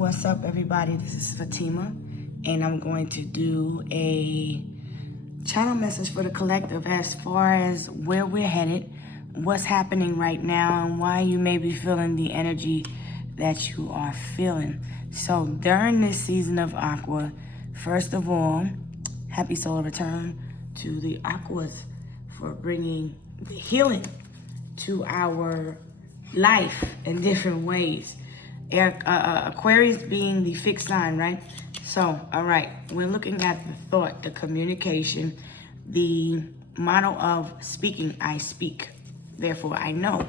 What's up, everybody? This is Fatima, and I'm going to do a channel message for the collective as far as where we're headed, what's happening right now, and why you may be feeling the energy that you are feeling. So during this season of Aqua, first of all, happy solar return to the Aquas for bringing the healing to our life in different ways. Aquarius being the fixed sign, right? So, all right, we're looking at the thought, the communication, the motto of speaking. I speak, therefore I know.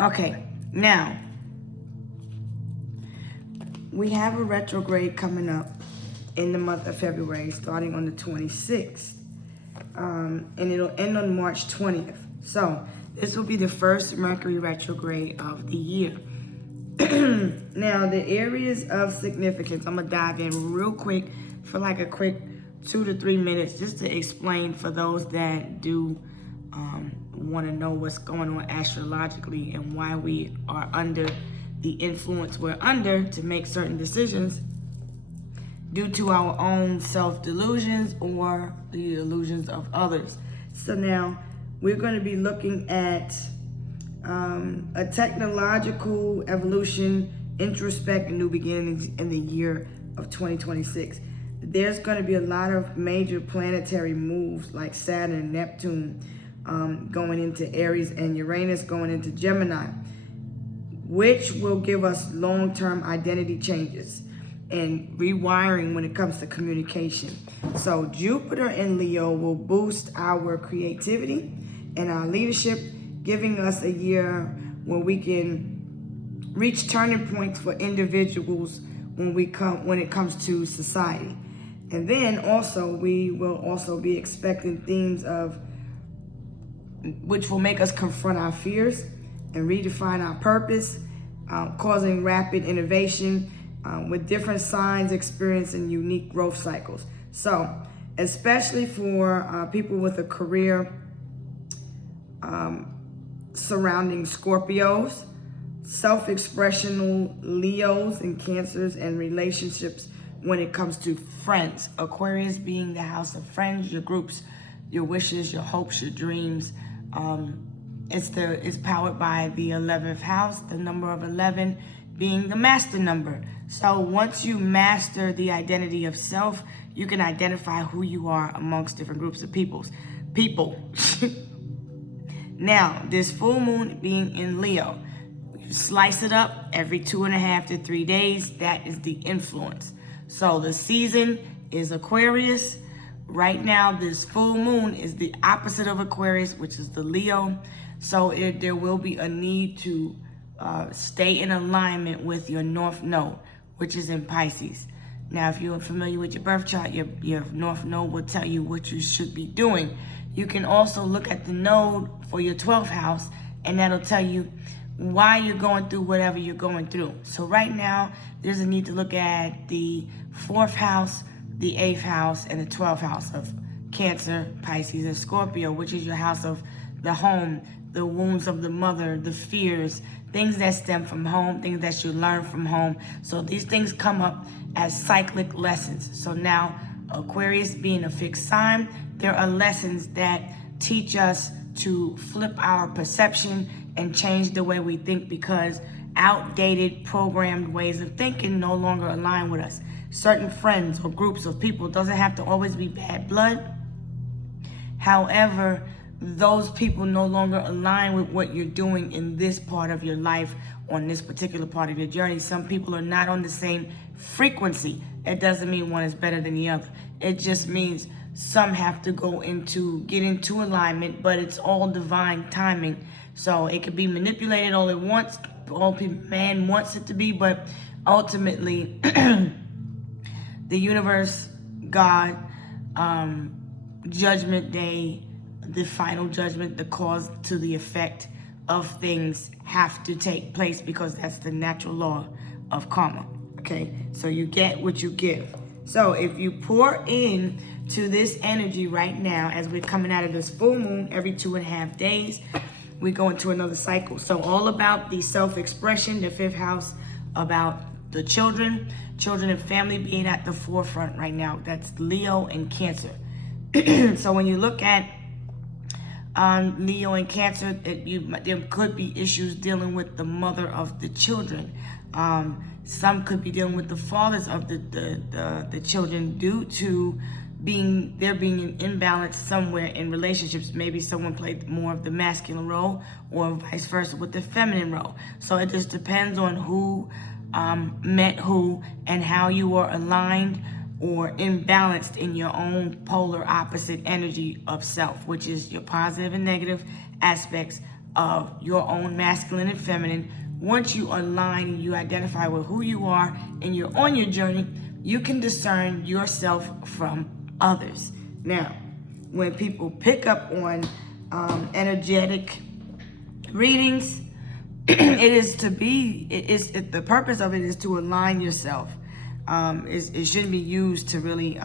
Okay, now, we have a retrograde coming up in the month of February, starting on the 26th, and it'll end on March 20th. So, this will be the first Mercury retrograde of the year. Now, the areas of significance, I'm going to dive in real quick for like a quick 2 to 3 minutes just to explain for those that do want to know what's going on astrologically and why we are under the influence we're under to make certain decisions due to our own self-delusions or the illusions of others. So now we're going to be looking at a technological evolution, introspect, and new beginnings in the year of 2026. There's going to be a lot of major planetary moves like Saturn and Neptune going into Aries and Uranus going into Gemini, which will give us long-term identity changes and rewiring when it comes to communication. So Jupiter in Leo will boost our creativity and our leadership, giving us a year where we can reach turning points for individuals when it comes to society. And then also we will also be expecting themes of which will make us confront our fears and redefine our purpose, causing rapid innovation with different signs experiencing unique growth cycles. So especially for people with a career surrounding Scorpios, self-expressional Leos and Cancers, and relationships when it comes to friends. Aquarius being the house of friends, your groups, your wishes, your hopes, your dreams. It's powered by the 11th house, the number of 11 being the master number. So once you master the identity of self, you can identify who you are amongst different groups of people. Now, this full moon being in Leo, you slice it up every 2.5 to 3 days. That is the influence. So the season is Aquarius. Right now, this full moon is the opposite of Aquarius, which is the Leo. So there will be a need to stay in alignment with your North Node, which is in Pisces. Now, if you're familiar with your birth chart, your North Node will tell you what you should be doing. You can also look at the node for your 12th house, and that'll tell you why you're going through whatever you're going through. So right now, there's a need to look at the 4th house, the 8th house, and the 12th house of Cancer, Pisces, and Scorpio, which is your house of the home, the wounds of the mother, the fears, things that stem from home, things that you learn from home. So these things come up as cyclic lessons. So now, Aquarius being a fixed sign, there are lessons that teach us to flip our perception and change the way we think, because outdated programmed ways of thinking no longer align with us. Certain friends or groups of people, doesn't have to always be bad blood. However, those people no longer align with what you're doing in this part of your life, on this particular part of your journey. Some people are not on the same frequency. It doesn't mean one is better than the other. It just means some have to get into alignment, but it's all divine timing. So it could be manipulated all at once, man wants it to be, but ultimately the universe, God, judgment day, the final judgment, the cause to the effect of things have to take place, because that's the natural law of karma. Okay, so you get what you give. So if you pour in to this energy right now, as we're coming out of this full moon every 2.5 days, we go into another cycle. So all about the self-expression, the 5th house, about the children and family being at the forefront right now. That's Leo and Cancer. So when you look at Leo and Cancer, there could be issues dealing with the mother of the children. Some could be dealing with the fathers of the children due to there being an imbalance somewhere in relationships. Maybe someone played more of the masculine role or vice versa with the feminine role. So it just depends on who met who and how you are aligned or imbalanced in your own polar opposite energy of self, which is your positive and negative aspects of your own masculine and feminine. Once you align and you identify with who you are and you're on your journey, you can discern yourself from others. Now, when people pick up on energetic readings, the purpose of it is to align yourself. It shouldn't be used to really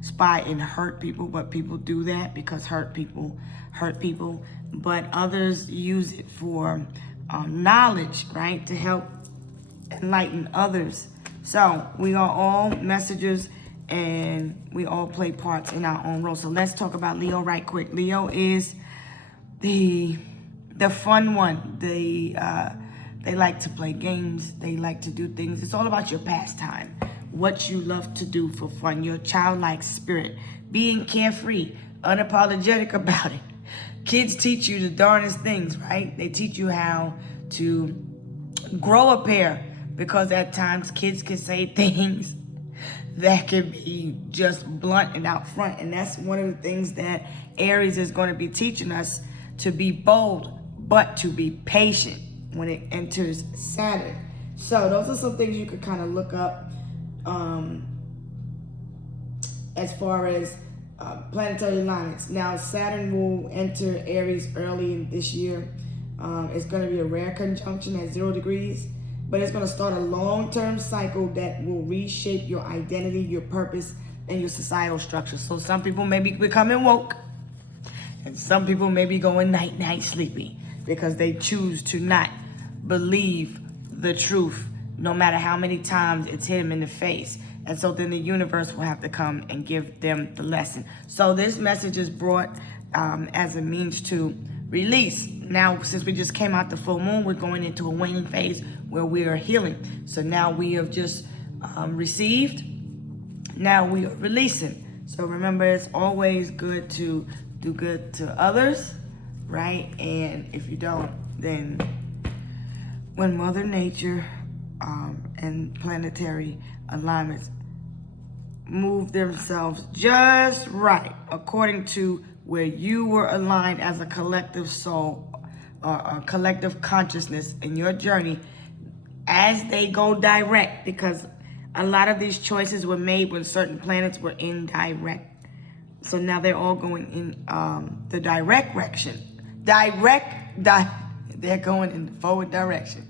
spy and hurt people, but people do that because hurt people. But others use it for knowledge, right? To help enlighten others. So we are all messengers and we all play parts in our own role. So let's talk about Leo right quick. Leo is the fun one. They like to play games. They like to do things. It's all about your pastime, what you love to do for fun, your childlike spirit, being carefree, unapologetic about it. Kids teach you the darndest things, right? They teach you how to grow a pair, because at times kids can say things that can be just blunt and out front. And that's one of the things that Aries is going to be teaching us, to be bold, but to be patient when it enters Saturn. So those are some things you could kind of look up as far as planetary alignments. Now, Saturn will enter Aries early in this year. It's going to be a rare conjunction at 0 degrees, but it's going to start a long-term cycle that will reshape your identity, your purpose, and your societal structure. So some people may be becoming woke, and some people may be going night-night sleepy because they choose to not believe the truth, no matter how many times it's hit them in the face. And so then the universe will have to come and give them the lesson. So this message is brought as a means to release. Now, since we just came out the full moon, we're going into a waning phase where we are healing. So now we have just received. Now we are releasing. So remember, it's always good to do good to others, right? And if you don't, then when Mother Nature and planetary alignments move themselves just right according to where you were aligned as a collective soul or a collective consciousness in your journey, as they go direct, because a lot of these choices were made when certain planets were indirect. So now they're all going in the direct direction. They're going in the forward direction.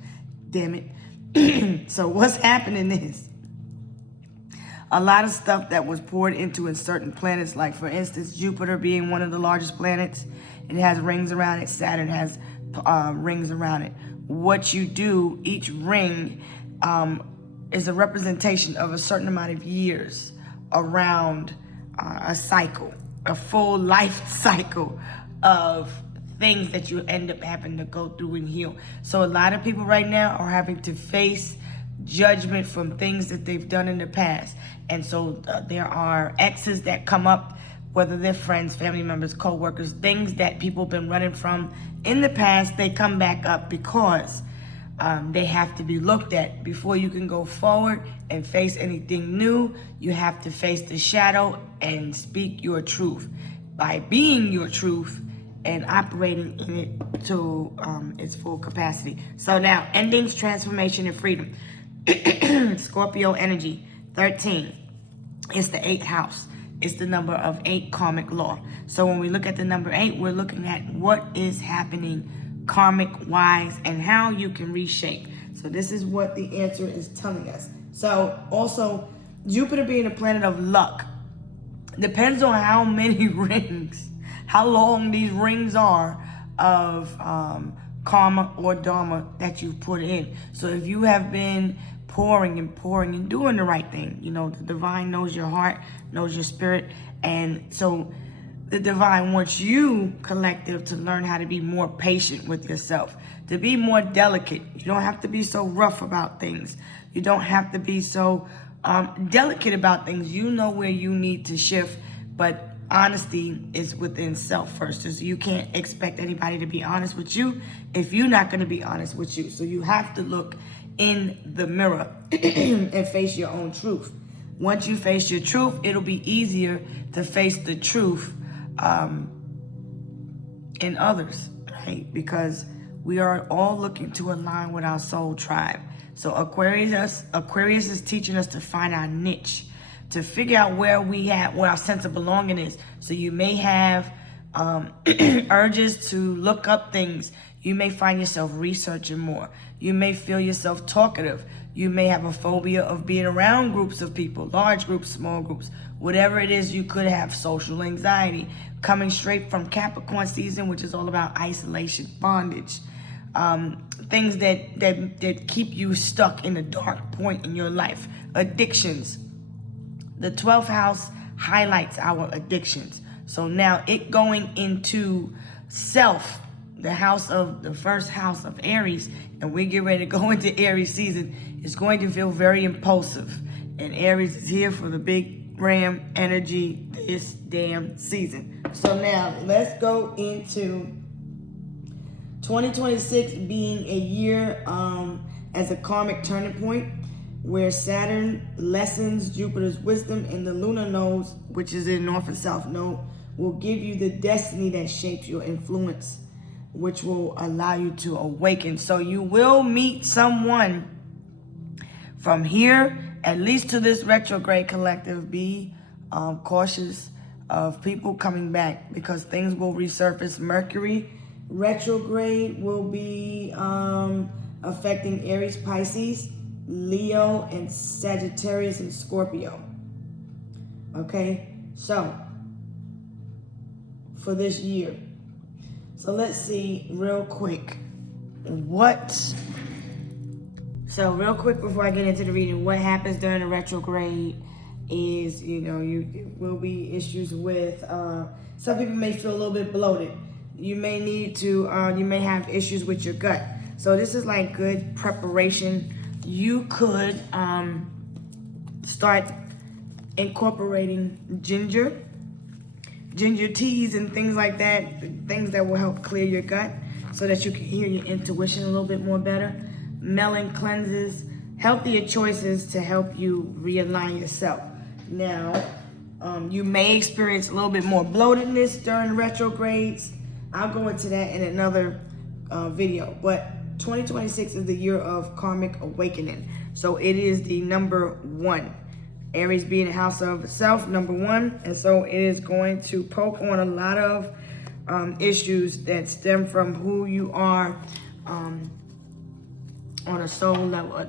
Damn it. So what's happening is a lot of stuff that was poured into in certain planets, like for instance, Jupiter being one of the largest planets, it has rings around it. Saturn has rings around it. What you do, each ring is a representation of a certain amount of years around a cycle, a full life cycle of things that you end up having to go through and heal. So a lot of people right now are having to face judgment from things that they've done in the past. And so there are exes that come up, whether they're friends, family members, co-workers, things that people have been running from in the past, they come back up because they have to be looked at. Before you can go forward and face anything new, you have to face the shadow and speak your truth. By being your truth and operating in it to its full capacity. So now, endings, transformation, and freedom. Scorpio energy, 13. It's the 8th house. It's the number of 8, karmic law. So when we look at the number 8, we're looking at what is happening karmic-wise and how you can reshape. So this is what the answer is telling us. So also, Jupiter being a planet of luck, depends on how many rings, how long these rings are of karma or dharma that you've put in. So if you have been pouring and pouring and doing the right thing. You know, the divine knows your heart, knows your spirit. And so the divine wants you, collective, to learn how to be more patient with yourself, to be more delicate. You don't have to be so rough about things. You don't have to be so delicate about things. You know where you need to shift, but honesty is within self first. So you can't expect anybody to be honest with you if you're not going to be honest with you. So you have to look in the mirror and face your own truth. Once you face your truth, it'll be easier to face the truth in others, right? Because we are all looking to align with our soul tribe. So Aquarius is teaching us to find our niche, to figure out where our sense of belonging is. So you may have urges to look up things. You may find yourself researching more. You may feel yourself talkative. You may have a phobia of being around groups of people, large groups, small groups. Whatever it is, you could have social anxiety coming straight from Capricorn season, which is all about isolation, bondage, things that keep you stuck in a dark point in your life, addictions. The 12th house highlights our addictions. So now it going into self, the first house of Aries, and we get ready to go into Aries season, is going to feel very impulsive. And Aries is here for the big ram energy this damn season. So now let's go into 2026 being a year as a karmic turning point, where Saturn lessens Jupiter's wisdom, and the lunar nodes, which is in north and south node, will give you the destiny that shapes your influence, which will allow you to awaken. So you will meet someone from here, at least to this retrograde collective. Be cautious of people coming back, because things will resurface. Mercury retrograde will be affecting Aries, Pisces, Leo, and Sagittarius and Scorpio. Okay, so for this year. So let's see real quick real quick before I get into the reading, what happens during the retrograde is, you will be issues with, some people may feel a little bit bloated. You may need to, you may have issues with your gut. So this is like good preparation. You could start incorporating ginger teas and things like that, things that will help clear your gut so that you can hear your intuition a little bit more better. Melon cleanses, healthier choices to help you realign yourself. Now, you may experience a little bit more bloatedness during retrogrades. I'll go into that in another video, but 2026 is the year of karmic awakening. So it is the number 1. Aries being the house of self, number 1. And so it is going to poke on a lot of issues that stem from who you are on a soul level,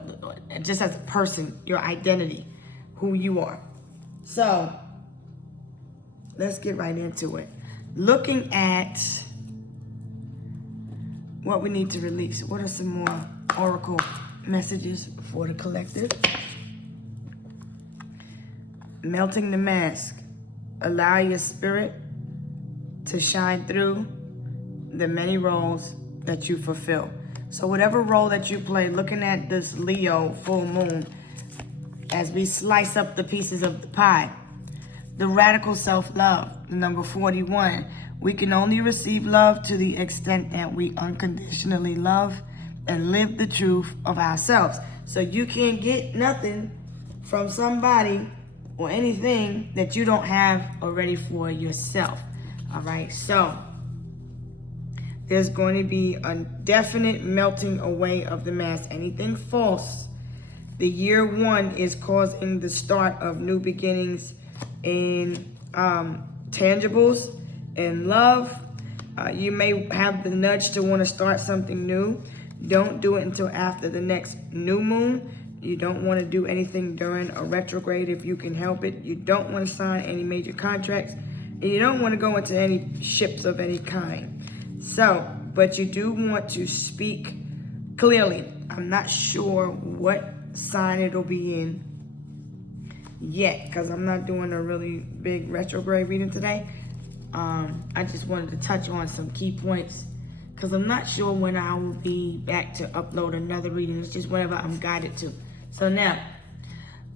just as a person, your identity, who you are. So let's get right into it. Looking at what we need to release. What are some more oracle messages for the collective? Melting the mask. Allow your spirit to shine through the many roles that you fulfill. So whatever role that you play, looking at this Leo full moon, as we slice up the pieces of the pie, the radical self-love, the number 41. We can only receive love to the extent that we unconditionally love and live the truth of ourselves. So you can't get nothing from somebody or anything that you don't have already for yourself. All right, so there's going to be a definite melting away of the mask. Anything false. The year 1 is causing the start of new beginnings in tangibles and love. You may have the nudge to want to start something new. Don't do it until after the next new moon. You don't want to do anything during a retrograde if you can help it. You don't want to sign any major contracts. And you don't want to go into any ships of any kind. But you do want to speak clearly. I'm not sure what sign it'll be in yet, because I'm not doing a really big retrograde reading today. I just wanted to touch on some key points, because I'm not sure when I will be back to upload another reading. It's just whenever I'm guided to. So now,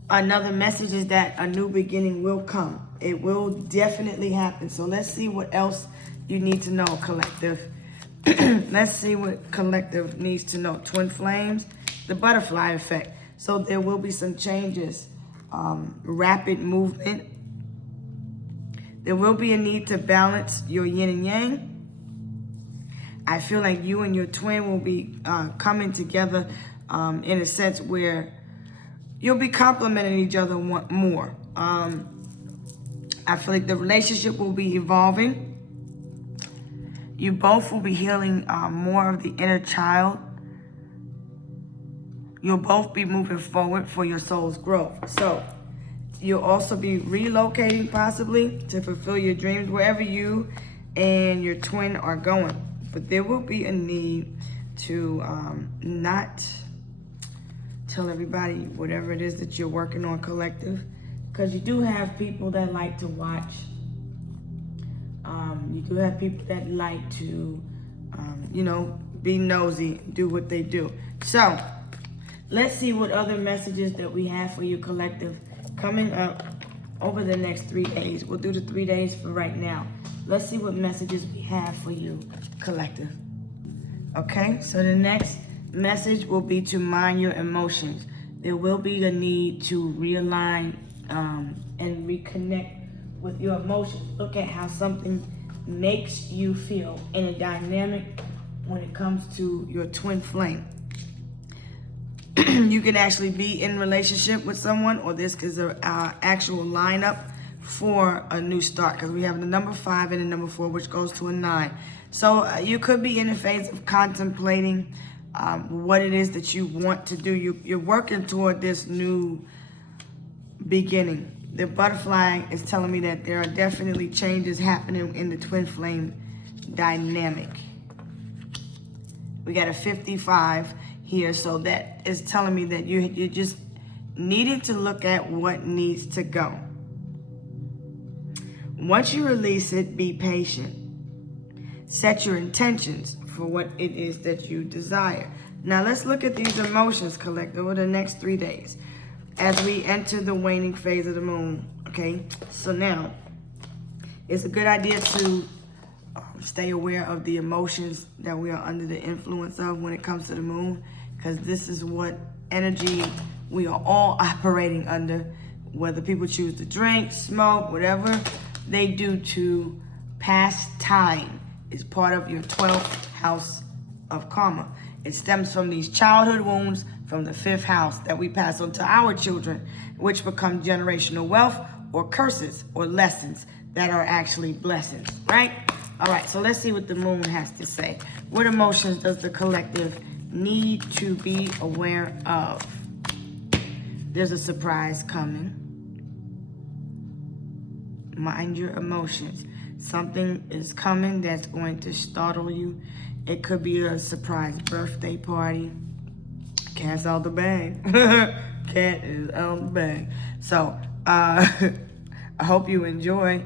another message is that a new beginning will come. It will definitely happen. So let's see what else you need to know, collective. Let's see what collective needs to know. Twin flames, the butterfly effect. So there will be some changes, rapid movement. There will be a need to balance your yin and yang. I feel like you and your twin will be coming together in a sense where you'll be complimenting each other more. I feel like the relationship will be evolving. You both will be healing more of the inner child. You'll both be moving forward for your soul's growth. So you'll also be relocating possibly to fulfill your dreams wherever you and your twin are going. But there will be a need to not tell everybody whatever it is that you're working on, collective, because you do have people that like to watch. You do have people that like to, be nosy, do what they do. So let's see what other messages that we have for you, collective, coming up over the next 3 days. We'll do the 3 days for right now. Let's see what messages we have for you, collective. Okay, so the next message will be to mind your emotions. There will be a need to realign and reconnect with your emotions. Look at how something makes you feel in a dynamic when it comes to your twin flame. You can actually be in relationship with someone, or this is an actual lineup for a new start, because we have the number 5 and the number 4, which goes to a 9. So you could be in a phase of contemplating what it is that you want to do. You're working toward this new beginning. The butterfly is telling me that there are definitely changes happening in the twin flame dynamic. We got a 55 here, so that is telling me that you're just needing to look at what needs to go. Once you release it, be patient. Set your intentions for what it is that you desire. Now let's look at these emotions, collective, over the next 3 days as we enter the waning phase of the moon. Okay, so now it's a good idea to stay aware of the emotions that we are under the influence of when it comes to the moon, because this is what energy we are all operating under, whether people choose to drink, smoke, whatever they do to pass time is part of your 12th house of karma. It stems from these childhood wounds from the 5th house that we pass on to our children, which become generational wealth or curses or lessons that are actually blessings, right? All right, so let's see what the moon has to say. What emotions does the collective need to be aware of? There's a surprise coming. Mind your emotions. Something is coming that's going to startle you. It could be a surprise birthday party. Cat's out the bag. Cat is out the bag. So I hope you enjoy.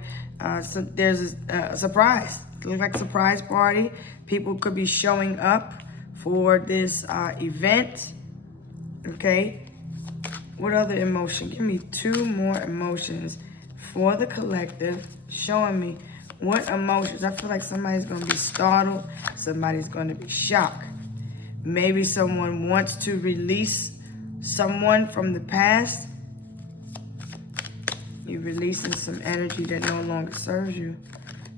So there's a surprise. It looks like a surprise party. People could be showing up for this event. Okay. What other emotion? Give me 2 more emotions for the collective, showing me what emotions. I feel like somebody's going to be startled. Somebody's going to be shocked. Maybe someone wants to release someone from the past. You're releasing some energy that no longer serves you.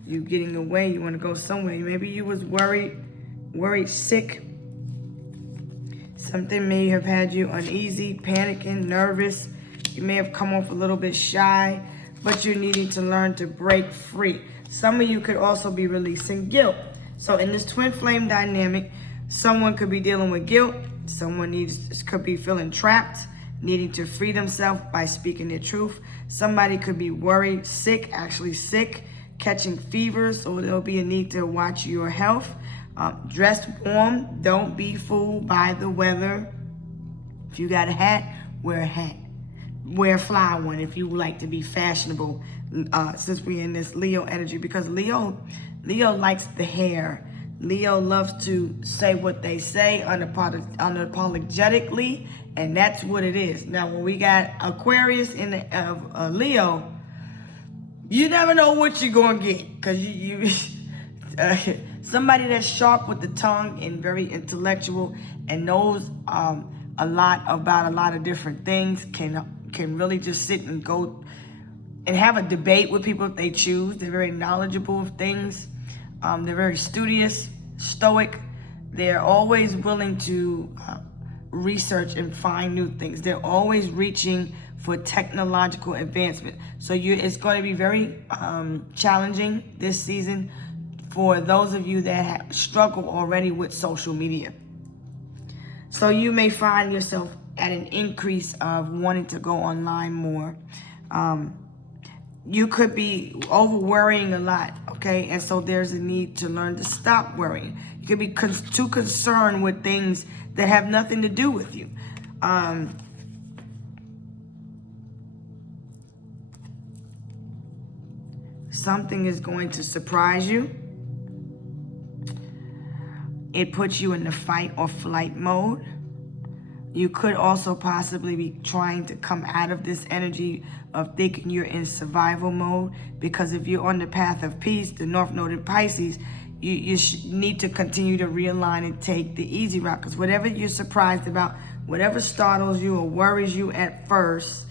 You're getting away. You want to go somewhere. Maybe you was worried, sick. Something may have had you uneasy, panicking, nervous. You may have come off a little bit shy, but you're needing to learn to break free. Some of you could also be releasing guilt. So in this twin flame dynamic, someone could be dealing with guilt. Someone could be feeling trapped, needing to free themselves by speaking their truth. Somebody could be worried, sick, catching fevers, so there'll be a need to watch your health. Dress warm, don't be fooled by the weather. If you got a hat, wear a hat. Wear a fly one if you like to be fashionable, since we're in this Leo energy, because Leo likes the hair. Leo loves to say what they say unapologetically, and that's what it is. Now, when we got Aquarius in the Leo, you never know what you're gonna get, because you somebody that's sharp with the tongue and very intellectual and knows a lot about a lot of different things can really just sit and go and have a debate with people if they choose. They're very knowledgeable of things. They're very studious, stoic. They're always willing to research and find new things. They're always reaching for technological advancement. So it's going to be very challenging this season for those of you that have struggled already with social media. So you may find yourself at an increase of wanting to go online more. You could be over worrying a lot, okay? And so there's a need to learn to stop worrying. You could be too concerned with things that have nothing to do with you. Something is going to surprise you. It puts you in the fight or flight mode. You could also possibly be trying to come out of this energy of thinking you're in survival mode, because if you're on the path of peace, the North Node in Pisces, you need to continue to realign and take the easy route, because whatever you're surprised about, whatever startles you or worries you at first,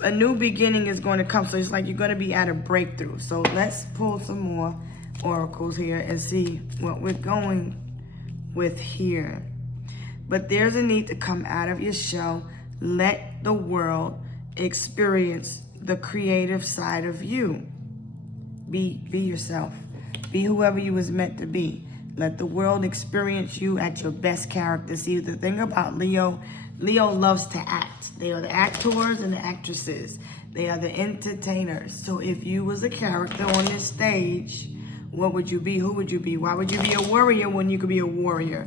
a new beginning is going to come. So it's like you're going to be at a breakthrough. So let's pull some more oracles here and see what we're going with here. But there's a need to come out of your shell. Let the world experience the creative side of you. Be yourself. Be whoever you was meant to be. Let the world experience you at your best character. See, the thing about Leo loves to act. They are the actors and the actresses. They are the entertainers. So if you was a character on this stage, what would you be? Who would you be? Why would you be a warrior when you could be a warrior?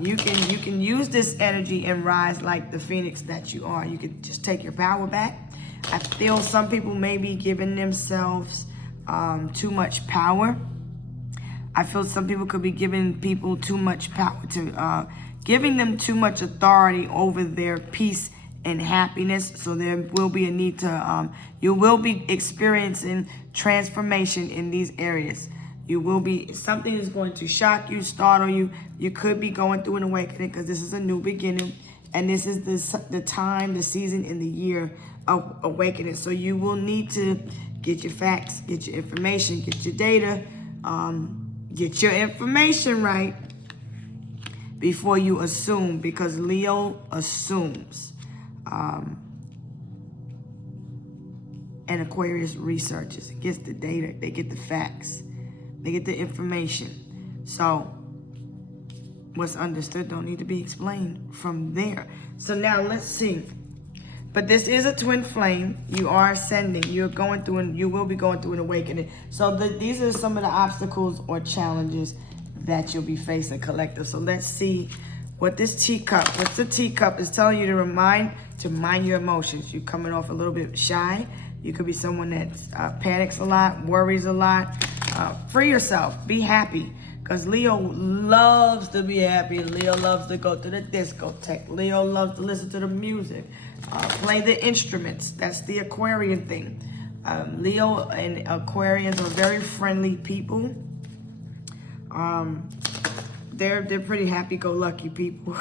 You can use this energy and rise like the phoenix that you are. You could just take your power back. I feel some people may be giving themselves too much power. I feel some people could be giving people too much power, giving them too much authority over their peace and happiness. So there will be a need to, you will be experiencing transformation in these areas. You will be, something is going to shock you, startle you. You could be going through an awakening, because this is a new beginning. And this is the time, the season, in the year of awakening. So you will need to get your facts, get your information, get your data, get your information right before you assume, because Leo assumes. And Aquarius researches, gets the data, they get the facts. They get the information. So what's understood don't need to be explained from there. So now let's see. But this is a twin flame. You are ascending. You're going through, and you will be going through an awakening. So these are some of the obstacles or challenges that you'll be facing, collective. So let's see what this teacup, what's the teacup is telling you to mind your emotions. You're coming off a little bit shy. You could be someone that panics a lot, worries a lot. Free yourself. Be happy. Because Leo loves to be happy. Leo loves to go to the discotheque. Leo loves to listen to the music. Play the instruments. That's the Aquarian thing. Leo and Aquarians are very friendly people. They're pretty happy-go-lucky people.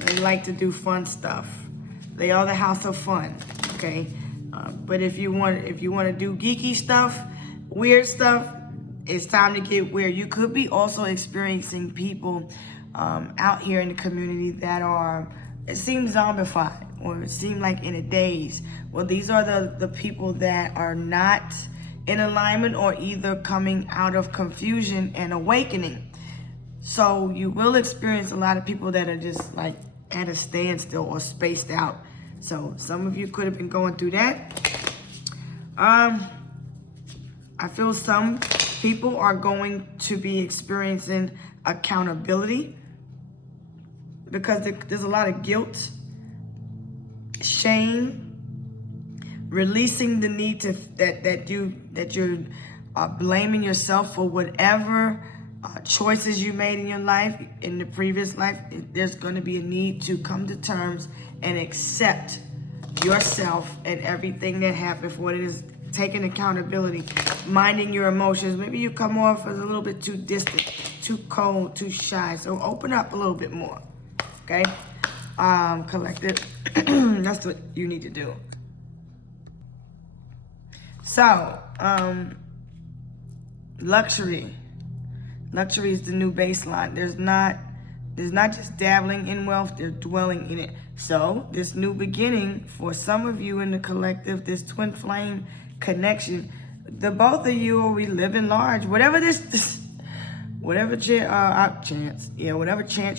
They like to do fun stuff. They are the house of fun. Okay. But if you want to do geeky stuff, weird stuff, it's time to get weird. You could be also experiencing people out here in the community that are, it seems zombified, or it seems like in a daze. Well, these are the people that are not in alignment, or either coming out of confusion and awakening. So you will experience a lot of people that are just like at a standstill or spaced out. So some of you could have been going through that. I feel some people are going to be experiencing accountability. because there's a lot of guilt, shame, releasing the need to that you're blaming yourself for whatever choices you made in your life, in the previous life. There's going to be a need to come to terms and accept yourself and everything that happened for what it is, taking accountability, minding your emotions. Maybe you come off as a little bit too distant, too cold, too shy. So open up a little bit more, okay? Collective, that's what you need to do. So, luxury. Luxury is the new baseline. There's not just dabbling in wealth, they're dwelling in it. So this new beginning for some of you in the collective, this twin flame connection, the both of you will be living large. Whatever whatever chance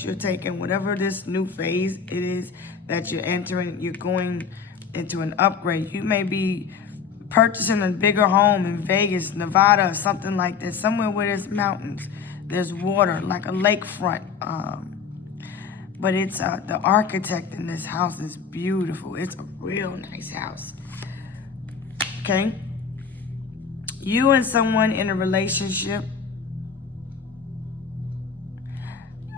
you're taking, whatever this new phase it is that you're entering, you're going into an upgrade. You may be purchasing a bigger home in Vegas, Nevada, something like that, somewhere where there's mountains, there's water, like a lakefront. But it's the architect in this house is beautiful. It's a real nice house. Okay? You and someone in a relationship,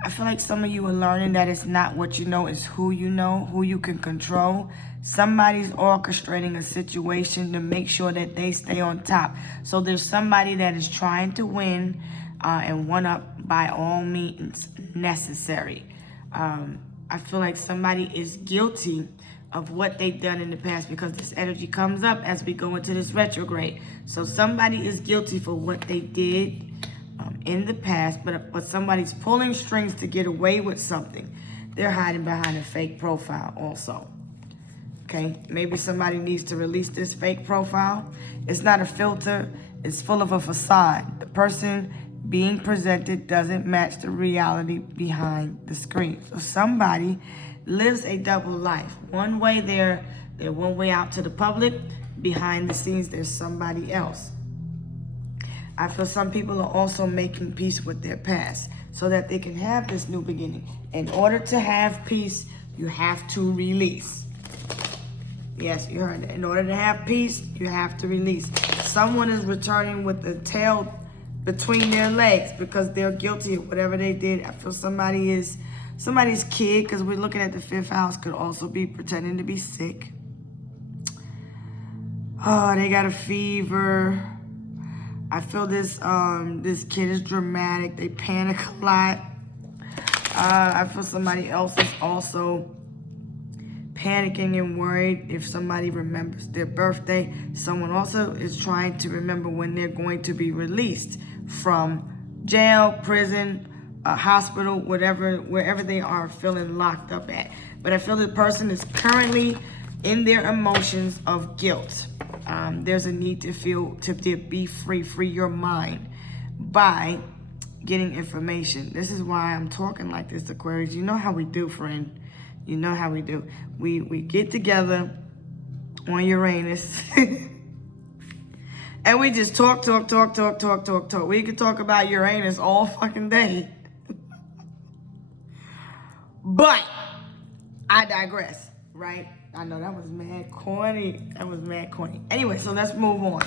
I feel like some of you are learning that it's not what you know, it's who you can control. Somebody's orchestrating a situation to make sure that they stay on top. So there's somebody that is trying to win and one up by all means necessary. I feel like somebody is guilty of what they've done in the past, because this energy comes up as we go into this retrograde. So somebody is guilty for what they did in the past, but somebody's pulling strings to get away with something. They're hiding behind a fake profile also. Okay, maybe somebody needs to release this fake profile. It's not a filter, it's full of a facade. The person being presented doesn't match the reality behind the screen. So somebody lives a double life. One way they're one way out to the public, behind the scenes there's somebody else. I feel some people are also making peace with their past so that they can have this new beginning. In order to have peace, you have to release. Yes, you heard it. In order to have peace, you have to release. Someone is returning with the tail between their legs because they're guilty of whatever they did. I feel somebody's kid, because we're looking at the 5th house, could also be pretending to be sick. Oh, they got a fever. I feel this kid is dramatic. They panic a lot. I feel somebody else is also panicking and worried if somebody remembers their birthday. Someone also is trying to remember when they're going to be released from jail, prison, hospital, wherever they are feeling locked up at. But I feel the person is currently in their emotions of guilt. There's a need to be free your mind by getting information. This is why I'm talking like this, Aquarius. You know how we do, friend. You know how we do. We get together on Uranus and we just talk. We could talk about Uranus all fucking day. But I digress, right? I know that was mad corny. Anyway, so let's move on.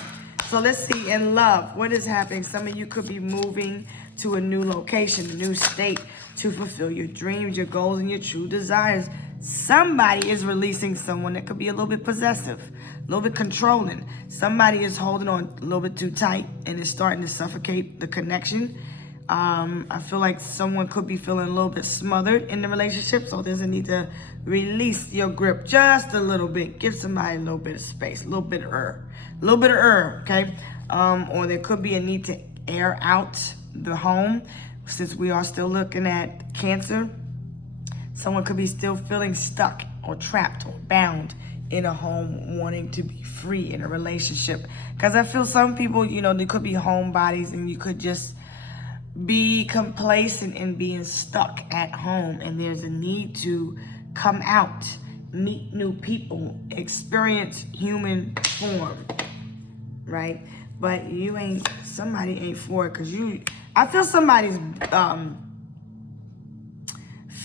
So let's see, in love, what is happening? Some of you could be moving to a new location, a new state to fulfill your dreams, your goals, and your true desires. Somebody is releasing someone that could be a little bit possessive, a little bit controlling. Somebody is holding on a little bit too tight and is starting to suffocate the connection. I feel like someone could be feeling a little bit smothered in the relationship, so there's a need to release your grip just a little bit. Give somebody a little bit of space, a little bit of okay? Or there could be a need to air out the home, since we are still looking at Cancer. Someone could be still feeling stuck or trapped or bound in a home, wanting to be free in a relationship. Because I feel some people, they could be homebodies, and you could just be complacent in being stuck at home, and there's a need to come out, meet new people, experience human form, right? But somebody ain't for it, because I feel somebody's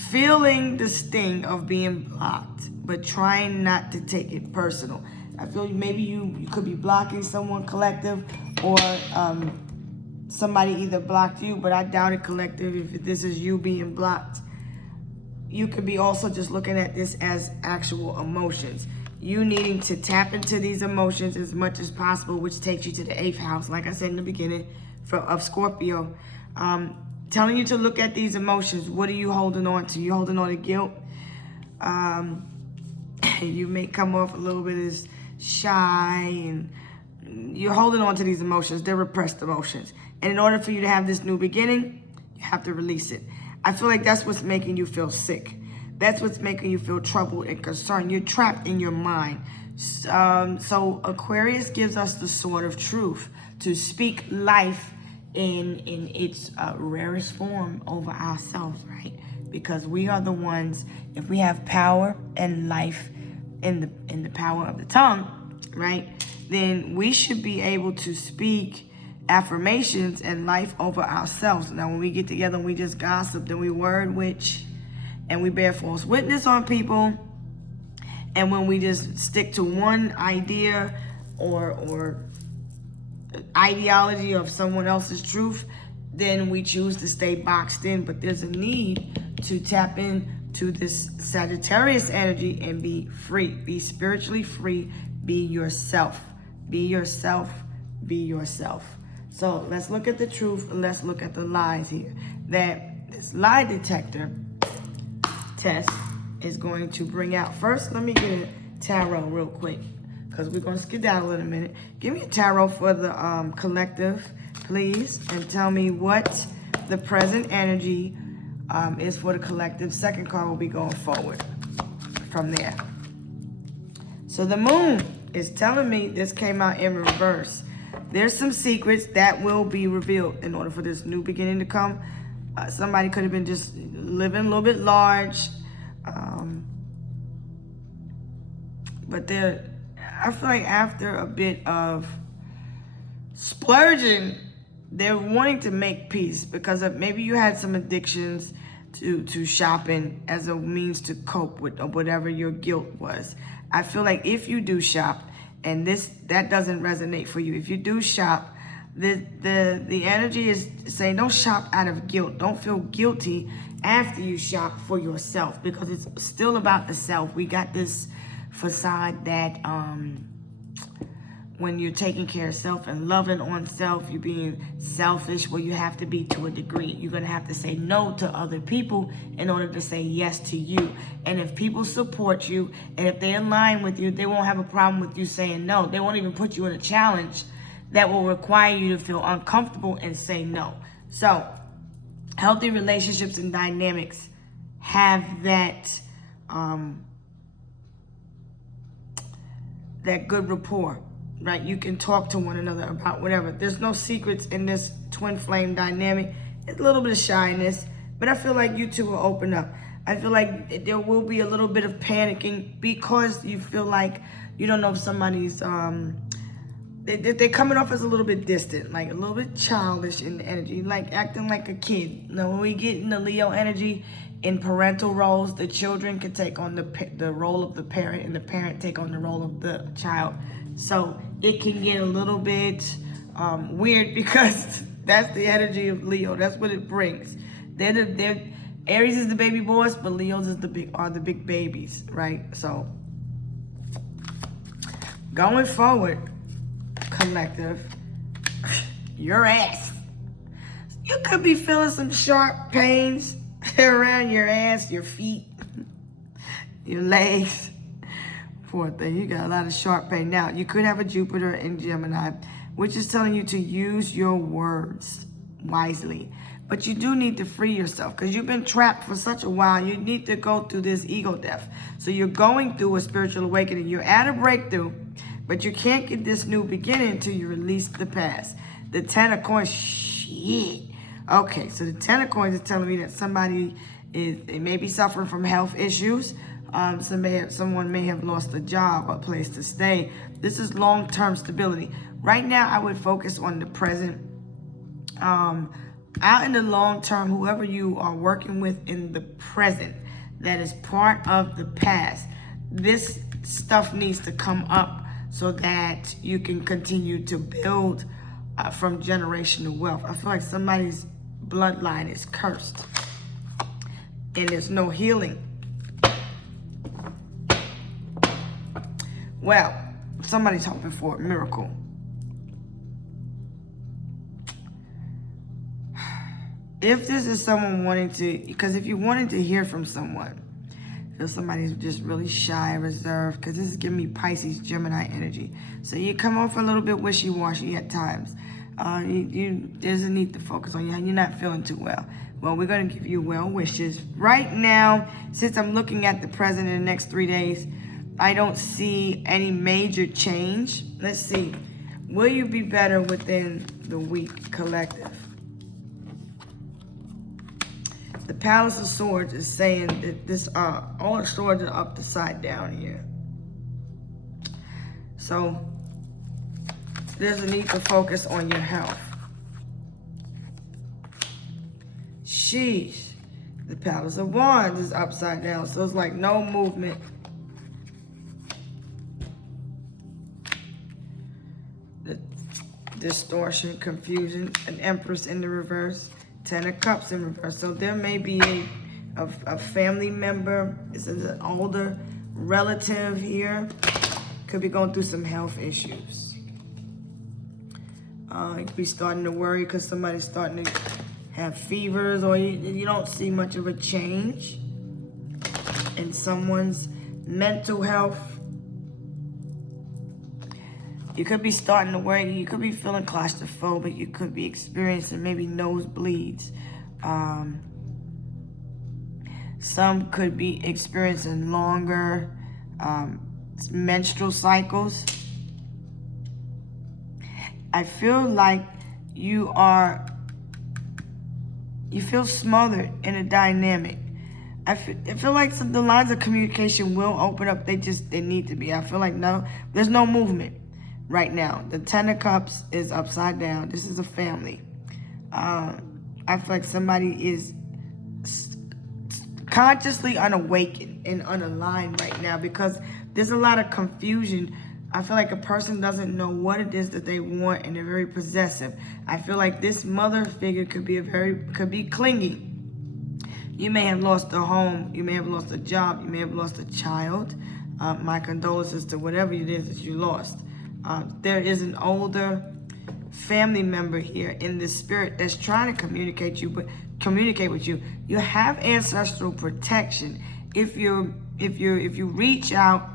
feeling the sting of being blocked, but trying not to take it personal. I feel maybe you could be blocking someone, collective, or somebody either blocked you, but I doubt it, collective, if this is you being blocked. You could be also just looking at this as actual emotions. You needing to tap into these emotions as much as possible, which takes you to the 8th house, like I said in the beginning, of Scorpio. Telling you to look at these emotions. What are you holding on to? You holding on to guilt? You may come off a little bit as shy, and you're holding on to these emotions. They're repressed emotions. And in order for you to have this new beginning, you have to release it. I feel like that's what's making you feel sick. That's what's making you feel troubled and concerned. You're trapped in your mind. So Aquarius gives us the sword of truth to speak life in its rarest form over ourselves, right? Because we are the ones, if we have power and life in the power of the tongue, right? Then we should be able to speak affirmations and life over ourselves. Now, when we get together and we just gossip, then we word witch and we bear false witness on people. And when we just stick to one idea or ideology of someone else's truth, then we choose to stay boxed in. But there's a need to tap into this Sagittarius energy and be free, be spiritually free, be yourself, be yourself, be yourself. So let's look at the truth and let's look at the lies here. That this lie detector test is going to bring out. First, let me get a tarot real quick, because we're going to skedaddle in a minute. Give me a tarot for the collective, please, and tell me what the present energy is for the collective. Second card will be going forward from there. So the moon is telling me, this came out in reverse. There's some secrets that will be revealed in order for this new beginning to come. Somebody could have been just living a little bit large. But I feel like after a bit of splurging, they're wanting to make peace because of maybe you had some addictions to shopping as a means to cope with whatever your guilt was. I feel like if you do shop, and that doesn't resonate for you, if you do shop, the energy is saying don't shop out of guilt. Don't feel guilty after you shop for yourself, because it's still about the self. We got this facade that when you're taking care of self and loving on self, you're being selfish. Well, you have to be to a degree. You're going to have to say no to other people in order to say yes to you. And if people support you and if they align with you, they won't have a problem with you saying no. They won't even put you in a challenge that will require you to feel uncomfortable and say no. So healthy relationships and dynamics have that good rapport, right? You can talk to one another about whatever. There's no secrets in this twin flame dynamic. It's a little bit of shyness, but I feel like you two will open up. I feel like there will be a little bit of panicking because you feel like you don't know if somebody's they're coming off as a little bit distant, like a little bit childish in the energy, like acting like a kid. You know, when we get in the Leo energy, in parental roles, the children can take on the role of the parent, and the parent take on the role of the child. So it can get a little bit weird because that's the energy of Leo. That's what it brings. Aries is the baby boys, but Leos are the big babies, right? So going forward, collective, your ass. You could be feeling some sharp pains around your ass, your feet, your legs. Poor thing, you got a lot of sharp pain. Now, you could have a Jupiter in Gemini, which is telling you to use your words wisely. But you do need to free yourself because you've been trapped for such a while. You need to go through this ego death. So you're going through a spiritual awakening. You're at a breakthrough, but you can't get this new beginning until you release the past. The Ten of Coins, shit. Okay, so the Ten of Coins is telling me that somebody may be suffering from health issues. Someone may have lost a job, a place to stay. This is long-term stability. Right now, I would focus on the present out in the long term, whoever you are working with in the present that is part of the past, this stuff needs to come up so that you can continue to build from generational wealth. I feel like somebody's bloodline is cursed and there's no healing. Well, somebody's hoping for a miracle. If this is someone wanting to, because if you wanted to hear from someone, I feel somebody's just really shy, reserved, because this is giving me Pisces, Gemini energy. So you come off a little bit wishy-washy at times. There's a need to focus on you. You're not feeling too well. Well, we're going to give you well wishes. Right now, since I'm looking at the present in the next 3 days, I don't see any major change. Let's see. Will you be better within the week, collective? The Palace of Swords is saying that this, all the swords are up the side down here. So there's a need to focus on your health. Sheesh. The Palace of Wands is upside down. So it's like no movement. The distortion, confusion, an Empress in the reverse. 10 of Cups in reverse. So there may be a family member. This is an older relative here. Could be going through some health issues. You could be starting to worry because somebody's starting to have fevers, or you don't see much of a change in someone's mental health. You could be starting to worry. You could be feeling claustrophobic. You could be experiencing maybe nosebleeds. Some could be experiencing longer menstrual cycles. I feel like you feel smothered in a dynamic. I feel like the lines of communication will open up. They need to be. I feel like there's no movement right now. The 10 of Cups is upside down. This is a family. I feel like somebody is consciously unawakened and unaligned right now because there's a lot of confusion. I feel like a person doesn't know what it is that they want and they're very possessive. I feel like this mother figure could be clingy. You may have lost a home. You may have lost a job. You may have lost a child. My condolences to whatever it is that you lost. There is an older family member here in the spirit that's trying to communicate with you. You have ancestral protection. If you reach out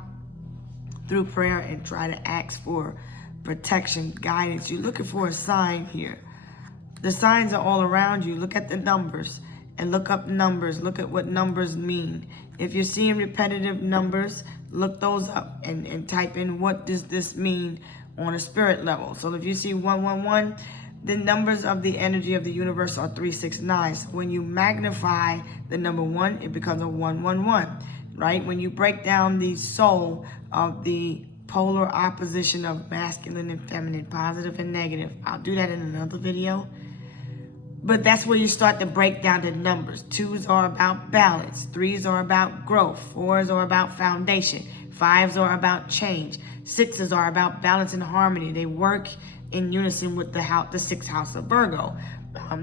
through prayer and try to ask for protection, guidance, you're looking for a sign here. The signs are all around you. Look at the numbers and look up numbers. Look at what numbers mean. If you're seeing repetitive numbers, look those up and type in what does this mean on a spirit level. So if you see 111, the numbers of the energy of the universe are 369. So when you magnify the number 1, it becomes a 111, right? When you break down the soul of the polar opposition of masculine and feminine, positive and negative, I'll do that in another video. But that's where you start to break down the numbers. 2s are about balance. 3s are about growth. 4s are about foundation. 5s are about change. 6s are about balance and harmony. They work in unison with the 6th house of Virgo.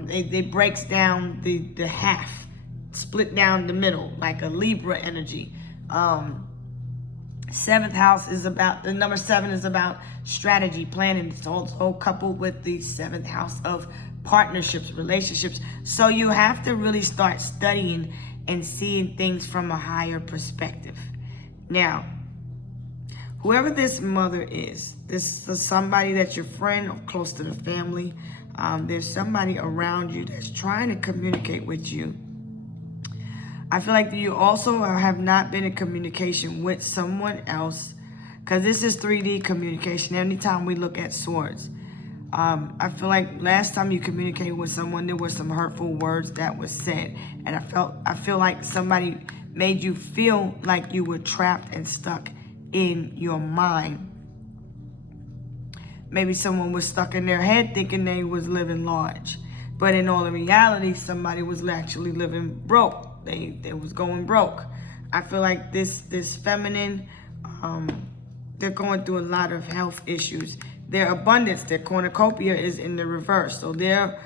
It breaks down the half, split down the middle, like a Libra energy. 7th house is about, the number 7 is about strategy, planning. It's also coupled with the 7th house of partnerships, relationships. So you have to really start studying and seeing things from a higher perspective. Now, whoever this mother is, this is somebody that's your friend or close to the family. There's somebody around you that's trying to communicate with you. I feel like you also have not been in communication with someone else, because this is 3D communication. Anytime we look at swords, I feel like last time you communicated with someone, there were some hurtful words that was said. And I feel like somebody made you feel like you were trapped and stuck in your mind. Maybe someone was stuck in their head thinking they was living large. But in all the reality, somebody was actually living broke. They was going broke. I feel like this feminine, they're going through a lot of health issues. Their abundance, their cornucopia is in the reverse. So they're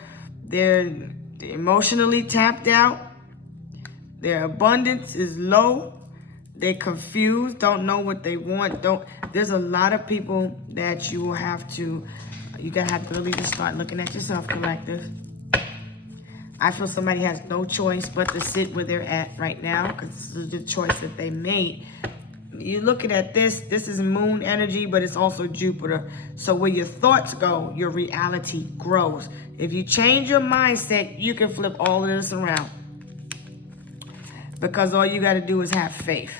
emotionally tapped out. Their abundance is low. They're confused, don't know what they want. There's a lot of people that you will have to, you're gonna have to really just start looking at yourself, collective. I feel somebody has no choice but to sit where they're at right now, because this is the choice that they made. You're looking at this is moon energy, but it's also Jupiter. So where your thoughts go, your reality grows. If you change your mindset, you can flip all of this around. Because all you got to do is have faith.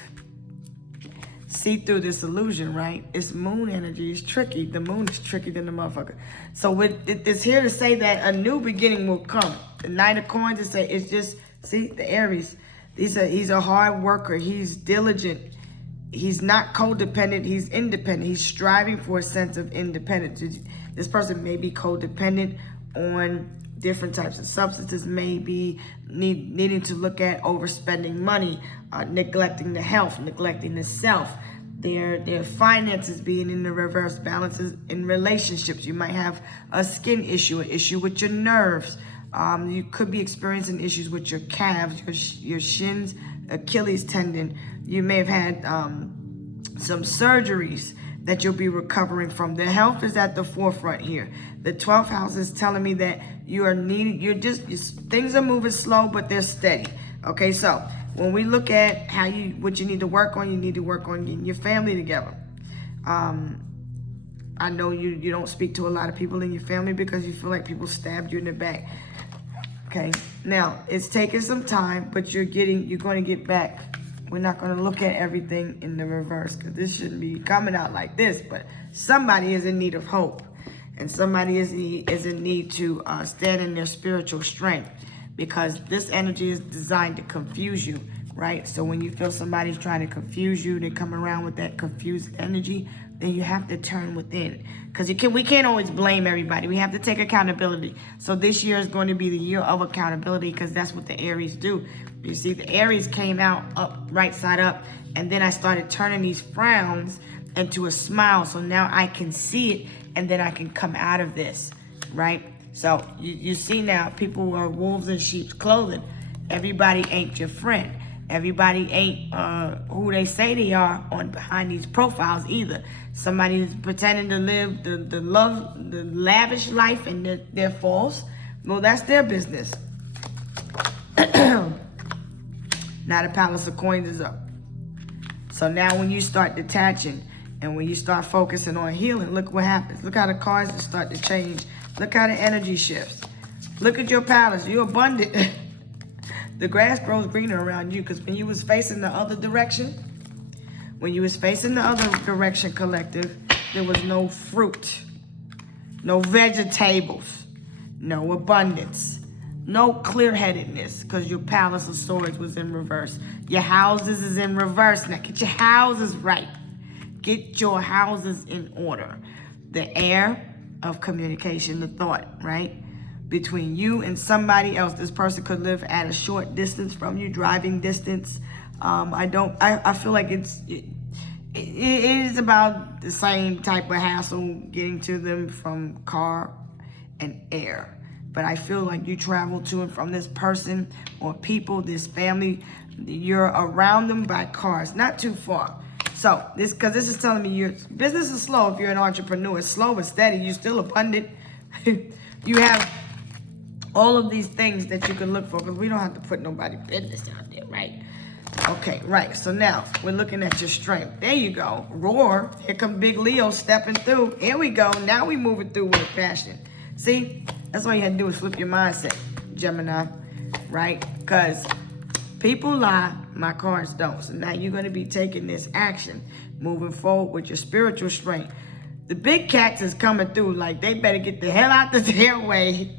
See through this illusion, right? It's moon energy. It's tricky. The moon is tricky than the motherfucker. So it's here to say that a new beginning will come. The Knight of Coins is say it's just, see, the Aries. He's a hard worker. He's diligent. He's not codependent. He's independent. He's striving for a sense of independence. This person may be codependent on different types of substances, maybe needing to look at overspending money, neglecting the health, neglecting the self, their finances being in the reverse, balances in relationships. You might have a skin issue, an issue with your nerves. You could be experiencing issues with your calves, your shins, Achilles tendon. You may have had some surgeries that you'll be recovering from. The health is at the forefront here. The 12th house is telling me that you are needing, things are moving slow, but they're steady. Okay, so when we look at what you need to work on, you need to work on getting your family together. I know you don't speak to a lot of people in your family because you feel like people stabbed you in the back. Okay, now it's taking some time, but you're going to get back. We're not going to look at everything in the reverse, because this shouldn't be coming out like this, but somebody is in need of hope, and somebody is in need to stand in their spiritual strength, because this energy is designed to confuse you, right? So when you feel somebody's trying to confuse you, they come around with that confused energy, then you have to turn within, because we can't always blame everybody. We have to take accountability. So this year is going to be the year of accountability, because that's what the Aries do. You see, the Aries came out up, right side up, and then I started turning these frowns into a smile. So now I can see it, and then I can come out of this, right? So you see now, people are wolves in sheep's clothing. Everybody ain't your friend. Everybody ain't who they say they are behind these profiles either. Somebody is pretending to live the lavish life, and they're false. Well, that's their business. Now the Palace of Coins is up. So now when you start detaching and when you start focusing on healing, look what happens. Look how the cards start to change. Look how the energy shifts. Look at your palace. You're abundant. The grass grows greener around you, because when you was facing the other direction, collective, there was no fruit, no vegetables, no abundance, no clear-headedness, because your Palace of Swords was in reverse. Your houses is in reverse. Now get your houses right. Get your houses in order. The air of communication, the thought, right? Between you and somebody else. This person could live at a short distance from you, driving distance. I feel like it is about the same type of hassle getting to them from car and air. But I feel like you travel to and from this person or people, this family, you're around them by cars, not too far. So because this is telling me your business is slow. If you're an entrepreneur, it's slow but steady. You're still abundant. You have all of these things that you can look for, because we don't have to put nobody's business out there, right? Okay, right. So now we're looking at your strength. There you go. Roar. Here come Big Leo stepping through. Here we go. Now we moving through with passion. See? That's all you had to do is flip your mindset, Gemini, right? Because people lie, my cards don't. So now you're going to be taking this action, moving forward with your spiritual strength. The big cats is coming through like they better get the hell out of their way,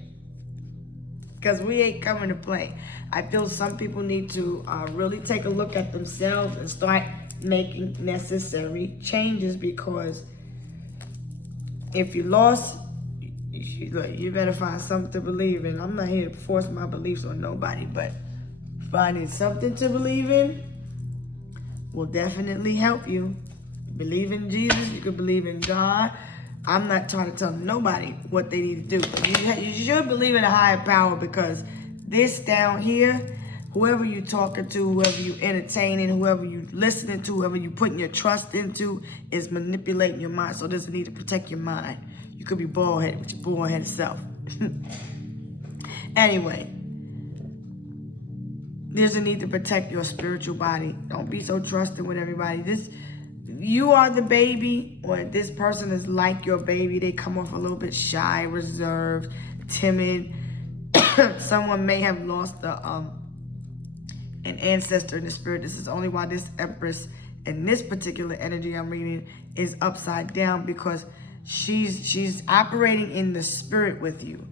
because we ain't coming to play. I feel some people need to really take a look at themselves and start making necessary changes, because if you lost Look, you better find something to believe in. I'm not here to force my beliefs on nobody, but finding something to believe in will definitely help you. Believe in Jesus, you could believe in God. I'm not trying to tell nobody what they need to do. You should believe in a higher power, because this down here, whoever you talking to, whoever you entertaining, whoever you listening to, whoever you putting your trust into is manipulating your mind. So there's a need to protect your mind. You could be bald-headed with your bald-headed self. Anyway, there's a need to protect your spiritual body. Don't be so trusting with everybody. You are the baby, or this person is like your baby. They come off a little bit shy, reserved, timid. Someone may have lost an ancestor in the spirit. This is only why this Empress and this particular energy I'm reading is upside down, because she's operating in the spirit with you.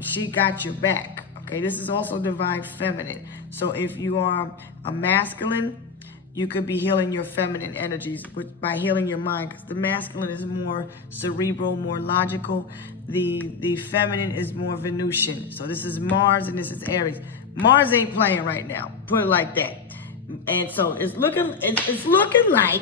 She got your back. Okay, this is also divine feminine. So if you are a masculine, you could be healing your feminine energies by healing your mind, because the masculine is more cerebral, more logical. The feminine is more Venusian. So this is Mars and this is Aries. Mars ain't playing right now, put it like that. And so it's looking like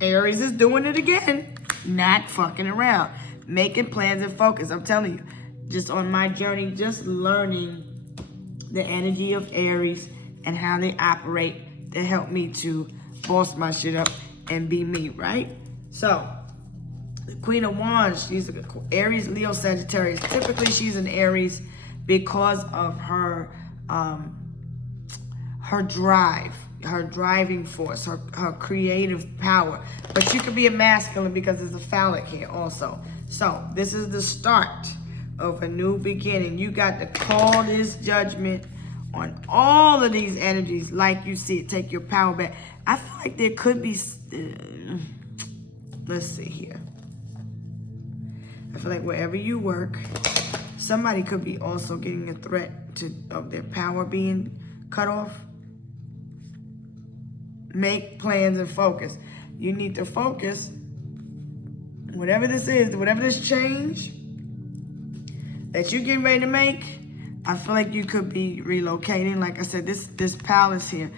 Aries is doing it again, not fucking around, making plans and focus. I'm telling you, just on my journey, just learning the energy of Aries and how they operate to help me to boss my shit up and be me, right? So, the Queen of Wands, she's an Aries, Leo, Sagittarius. Typically, she's an Aries because of her drive, her driving force, her creative power. But she could be a masculine because there's a phallic here also. So, this is the start of a new beginning. You got to call this judgment on all of these energies like you see it. Take your power back. I feel like there could be, let's see here. I feel like wherever you work, somebody could be also getting a threat of their power being cut off. Make plans and focus. You need to focus. Whatever this is, whatever this change that you're getting ready to make, I feel like you could be relocating. Like I said, this palace here,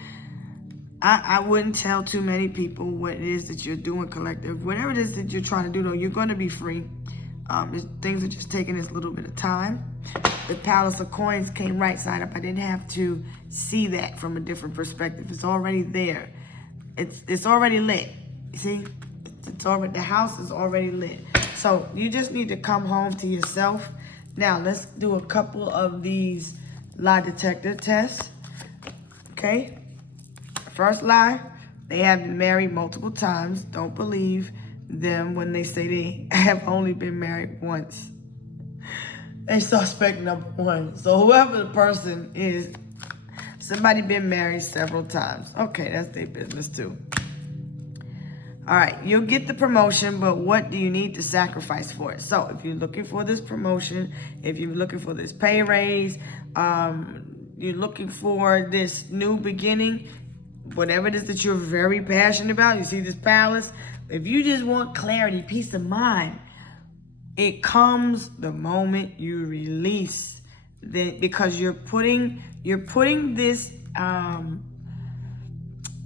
I wouldn't tell too many people what it is that you're doing collective. Whatever it is that you're trying to do, though, you're going to be free. Things are just taking this little bit of time. The Palace of Coins came right side up. I didn't have to see that from a different perspective. It's already there. It's already lit. You see? It's already, the house is already lit. So you just need to come home to yourself. Now, let's do a couple of these lie detector tests. Okay? First lie, they have been married multiple times. Don't believe them when they say they have only been married once. They suspect number one. So whoever the person is, somebody been married several times. Okay, that's their business too. All right, you'll get the promotion, but what do you need to sacrifice for it? So if you're looking for this promotion, if you're looking for this pay raise, you're looking for this new beginning, whatever it is that you're very passionate about, you see this palace, if you just want clarity, peace of mind, it comes the moment you release because you're putting this,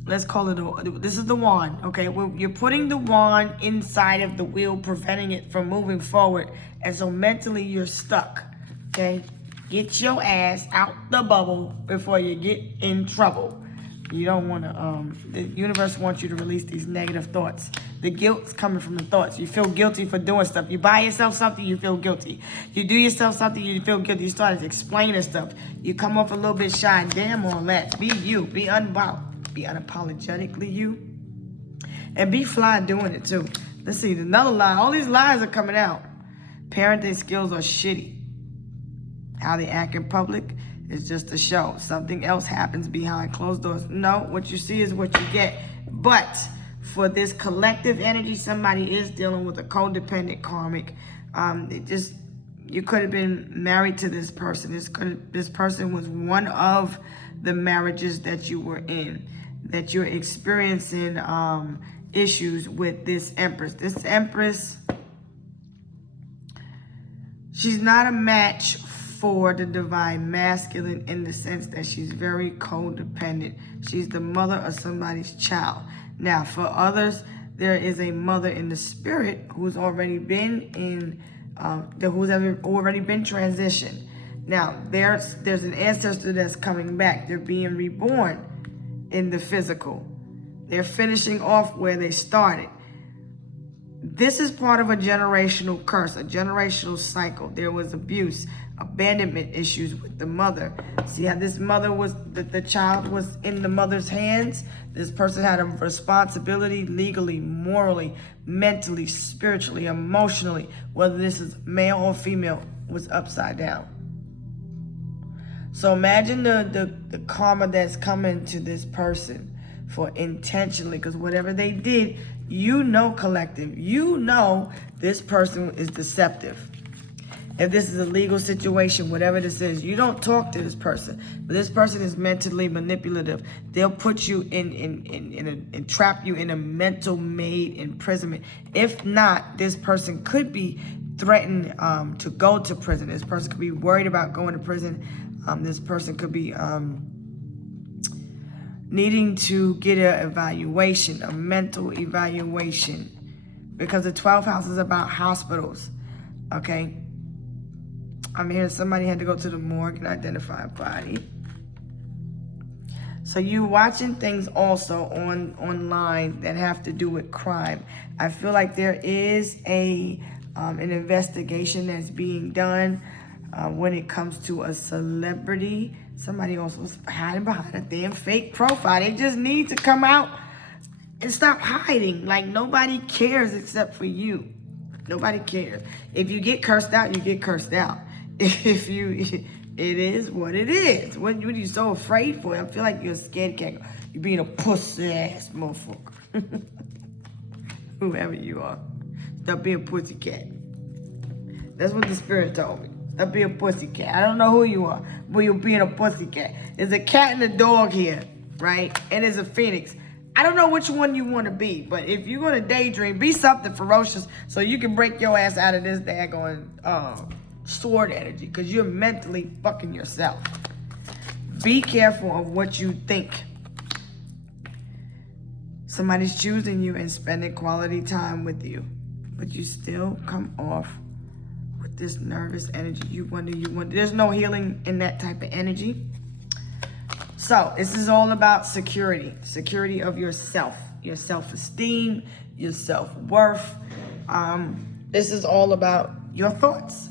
let's call it, this is the wand, okay? Well, you're putting the wand inside of the wheel, preventing it from moving forward. And so mentally you're stuck, okay? Get your ass out the bubble before you get in trouble. You don't want to, the universe wants you to release these negative thoughts. The guilt's coming from the thoughts. You feel guilty for doing stuff. You buy yourself something, you feel guilty. You do yourself something, you feel guilty. You start explaining stuff. You come off a little bit shy. Damn all that. Be you. Be unbound. Be unapologetically you. And be fly doing it too. Let's see, another lie. All these lies are coming out. Parenting skills are shitty. How they act in public is just a show. Something else happens behind closed doors. No, what you see is what you get. But for this collective energy, somebody is dealing with a codependent karmic. You could have been married to this person. This person was one of the marriages that you were in, that you're experiencing issues with this Empress. This Empress, She's not a match for the divine masculine in the sense that she's very codependent. She's the mother of somebody's child. Now, for others, there is a mother in the spirit who's already been already been transitioned. Now, there's an ancestor that's coming back. They're being reborn in the physical. They're finishing off where they started. This is part of a generational curse, a generational cycle. There was abuse, abandonment issues with the mother. See how this mother was, the child was in the mother's hands? This person had a responsibility legally, morally, mentally, spiritually, emotionally, whether this is male or female, was upside down. So imagine the karma that's coming to this person for intentionally, because whatever they did, you know, collective, you know this person is deceptive. If this is a legal situation, whatever this is, you don't talk to this person, but this person is mentally manipulative. They'll put you and trap you in a mental made imprisonment. If not, this person could be threatened to go to prison. This person could be worried about going to prison. This person could be needing to get an evaluation, a mental evaluation, because the 12th house is about hospitals, okay? I'm hearing somebody had to go to the morgue and identify a body. So you watching things also online that have to do with crime. I feel like there is an investigation that's being done when it comes to a celebrity. Somebody also was hiding behind a damn fake profile. They just need to come out and stop hiding. Like, nobody cares except for you. Nobody cares. If you get cursed out, you get cursed out. If you, it is what it is. What are you so afraid for? I feel like you're a scared cat. You're being a pussy ass motherfucker. Whoever you are. Stop being a pussy cat. That's what the spirit told me. Stop being a pussy cat. I don't know who you are, but you're being a pussy cat. There's a cat and a dog here, right? And there's a phoenix. I don't know which one you want to be, but if you're going to daydream, be something ferocious so you can break your ass out of this daggone sword energy, because you're mentally fucking yourself. Be careful of what you think. Somebody's choosing you and spending quality time with you, but you still come off with this nervous energy. You wonder. There's no healing in that type of energy. So this is all about security. Security of yourself, your self-esteem, your self-worth. This is all about your thoughts.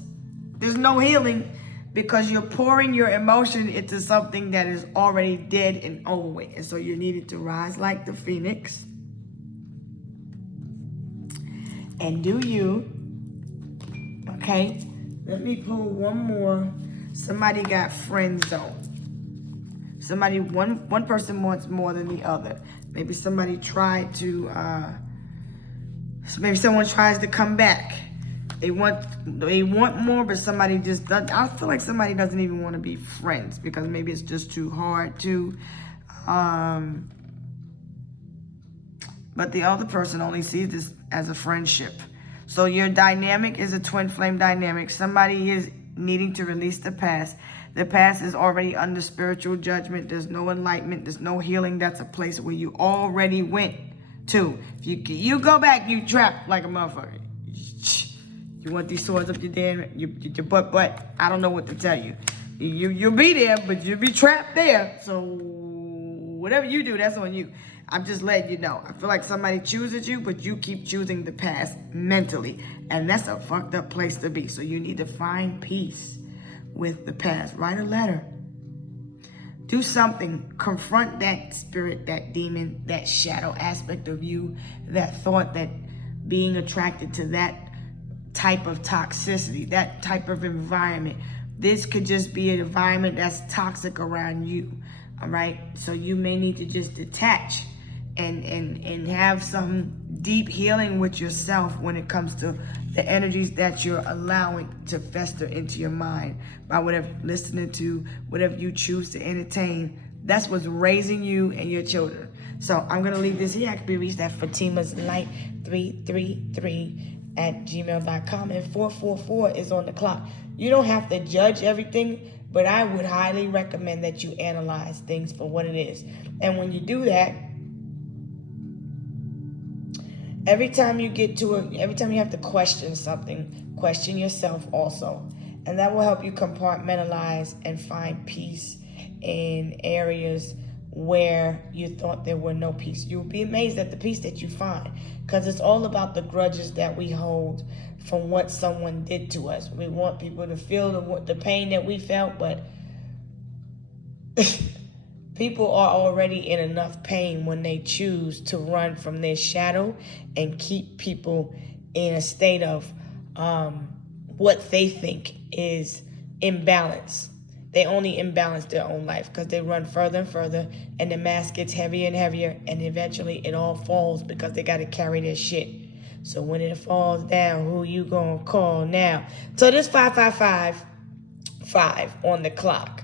There's no healing because you're pouring your emotion into something that is already dead and over with. And so you needed to rise like the phoenix. And do you. Okay, let me pull one more. Somebody got friend zone. Somebody, one person wants more than the other. Maybe somebody tried to, maybe someone tries to come back. They want more, but somebody just doesn't. I feel like somebody doesn't even want to be friends because maybe it's just too hard to. But the other person only sees this as a friendship. So your dynamic is a twin flame dynamic. Somebody is needing to release the past. The past is already under spiritual judgment. There's no enlightenment. There's no healing. That's a place where you already went to. If you go back, you trapped like a motherfucker. You want these swords up your damn your butt. I don't know what to tell you. You'll be there, but you'll be trapped there. So whatever you do, that's on you. I'm just letting you know. I feel like somebody chooses you, but you keep choosing the past mentally. And that's a fucked up place to be. So you need to find peace with the past. Write a letter. Do something. Confront that spirit, that demon, that shadow aspect of you, that thought, that being attracted to that type of toxicity, that type of environment. This could just be an environment that's toxic around you. All right? So you may need to just detach and have some deep healing with yourself when it comes to the energies that you're allowing to fester into your mind by whatever listening to, whatever you choose to entertain. That's what's raising you and your children. So I'm going to leave this here. I can be reached at Fatima's Light 333 gmail.com, and 444 is on the clock. You don't have to judge everything, but I would highly recommend that you analyze things for what it is. And when you do that, every time you have to question something, question yourself also. And that will help you compartmentalize and find peace in areas where you thought there were no peace. You'll be amazed at the peace that you find, because it's all about the grudges that we hold from what someone did to us. We want people to feel the pain that we felt, but people are already in enough pain when they choose to run from their shadow and keep people in a state of what they think is imbalance. They only imbalance their own life because they run further and further, and the mask gets heavier and heavier, and eventually it all falls because they got to carry their shit. So when it falls down, who you gonna call now? So there's 555 on the clock.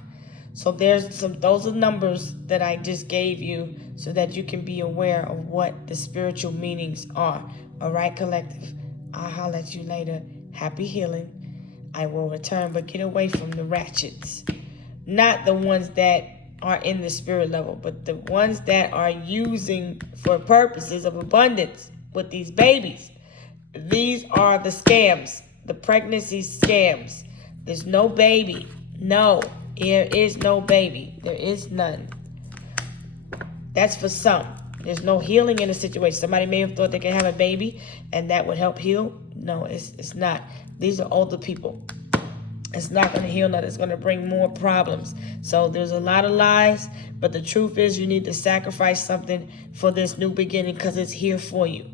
So those are numbers that I just gave you so that you can be aware of what the spiritual meanings are. All right, collective. I'll holler at you later. Happy healing. I will return, but get away from the ratchets. Not the ones that are in the spirit level, but the ones that are using for purposes of abundance with these babies. These are the scams, the pregnancy scams. There's no baby. No, there is no baby. There is none. That's for some. There's no healing in the situation. Somebody may have thought they could have a baby and that would help heal. No, it's not. These are older people. It's not going to heal nothing. It's going to bring more problems. So there's a lot of lies, but the truth is you need to sacrifice something for this new beginning because it's here for you.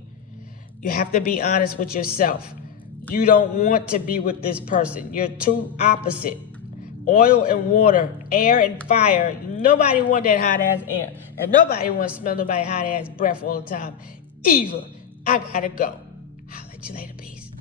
You have to be honest with yourself. You don't want to be with this person. You're too opposite. Oil and water, air and fire. Nobody wants that hot-ass air. And nobody wants to smell nobody hot-ass breath all the time. Eva, I got to go. I'll let you later. Peace.